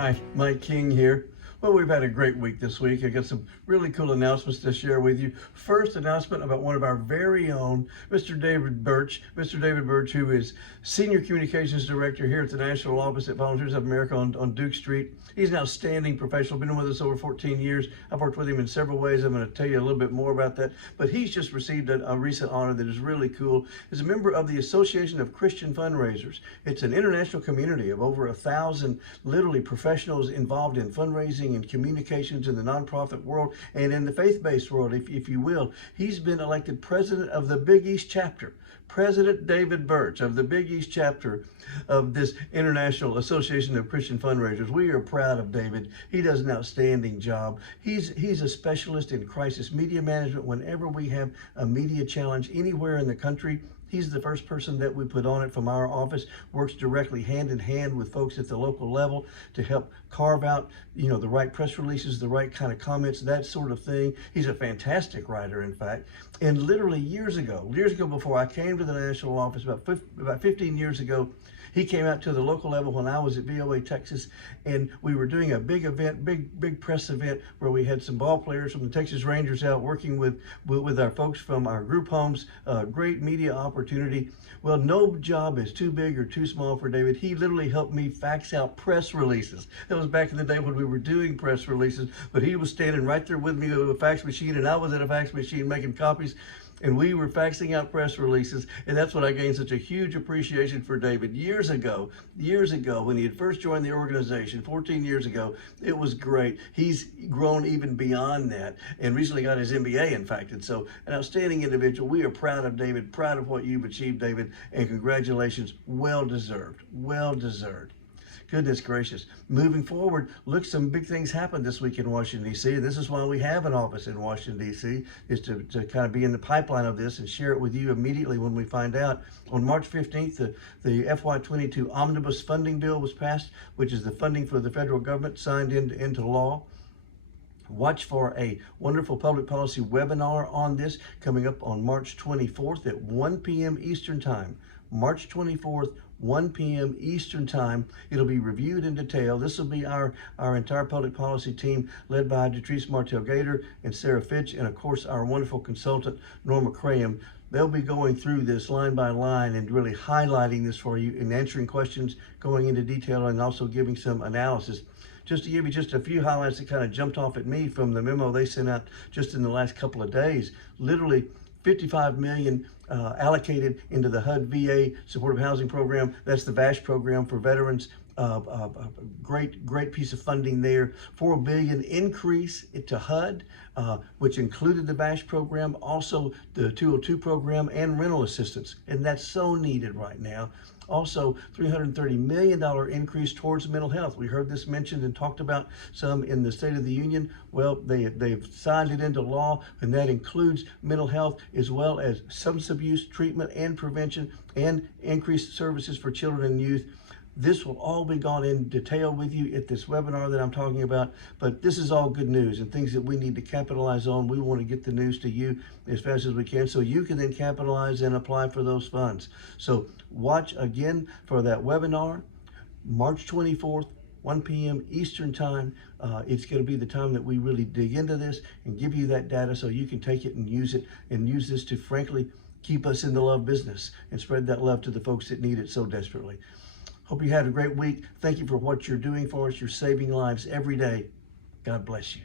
Hi, Mike King here. Well, we've had a great week this week. I got some really cool announcements to share with you. First announcement about one of our very own, Mr. David Birch. Mr. David Birch, who is Senior Communications Director here at the National Office at Volunteers of America on Duke Street. He's an outstanding professional, been with us over 14 years. I've worked with him in several ways. I'm going to tell you a little bit more about that. But he's just received a recent honor that is really cool. He's a member of the Association of Christian Fundraisers. It's an international community of over 1,000 literally professionals involved in fundraising and communications in the nonprofit world and in the faith-based world, if you will. He's been elected president of the Big East chapter. President David Burch of the Big East chapter of this International Association of Christian Fundraisers. We are proud of David. He does an outstanding job. He's a specialist in crisis media management. Whenever we have a media challenge anywhere in the country, he's the first person that we put on it from our office, works directly hand in hand with folks at the local level to help carve out, the right press releases, the right kind of comments, that sort of thing. He's a fantastic writer, in fact. And literally years ago before I came to the national office, about 15 years ago, he came out to the local level when I was at VOA Texas, and we were doing a big event, big press event, where we had some ball players from the Texas Rangers out working with our folks from our group homes. Great media opportunity. Well, no job is too big or too small for David. He literally helped me fax out press releases. That was back in the day when we were doing press releases, but he was standing right there with me with a fax machine, and I was at a fax machine making copies. And we were faxing out press releases, and that's what I gained such a huge appreciation for David. Years ago, when he had first joined the organization, 14 years ago, it was great. He's grown even beyond that, and recently got his MBA, in fact. And so, an outstanding individual. We are proud of David, proud of what you've achieved, David, and congratulations. Well deserved, well deserved. Goodness gracious. Moving forward, look, some big things happened this week in Washington, D.C. This is why we have an office in Washington, D.C., is to kind of be in the pipeline of this and share it with you immediately when we find out. On March 15th, the FY22 Omnibus funding bill was passed, which is the funding for the federal government signed into law. Watch for a wonderful public policy webinar on this coming up on March 24th at 1 p.m. Eastern Time. March 24th, 1 p.m. Eastern Time. It'll be reviewed in detail. This will be our entire public policy team led by Detrice Martel-Gator and Sarah Fitch, and of course our wonderful consultant, Norma Graham. They'll be going through this line by line and really highlighting this for you and answering questions, going into detail, and also giving some analysis. Just to give you just a few highlights that kind of jumped off at me from the memo they sent out just in the last couple of days. Literally $55 million allocated into the HUD VA Supportive Housing Program. That's the VASH program for veterans. Great piece of funding there. $4 billion increase to HUD, which included the VASH program, also the 202 program and rental assistance, and that's so needed right now. Also, $330 million increase towards mental health. We heard this mentioned and talked about some in the State of the Union. Well, they've signed it into law, and that includes mental health as well as substance abuse treatment and prevention, and increased services for children and youth. This will all be gone in detail with you at this webinar that I'm talking about, but this is all good news and things that we need to capitalize on. We want to get the news to you as fast as we can so you can then capitalize and apply for those funds. So watch again for that webinar, March 24th, 1 p.m. Eastern Time. It's going to be the time that we really dig into this and give you that data so you can take it and use this to frankly keep us in the love business and spread that love to the folks that need it so desperately. Hope you had a great week. Thank you for what you're doing for us. You're saving lives every day. God bless you.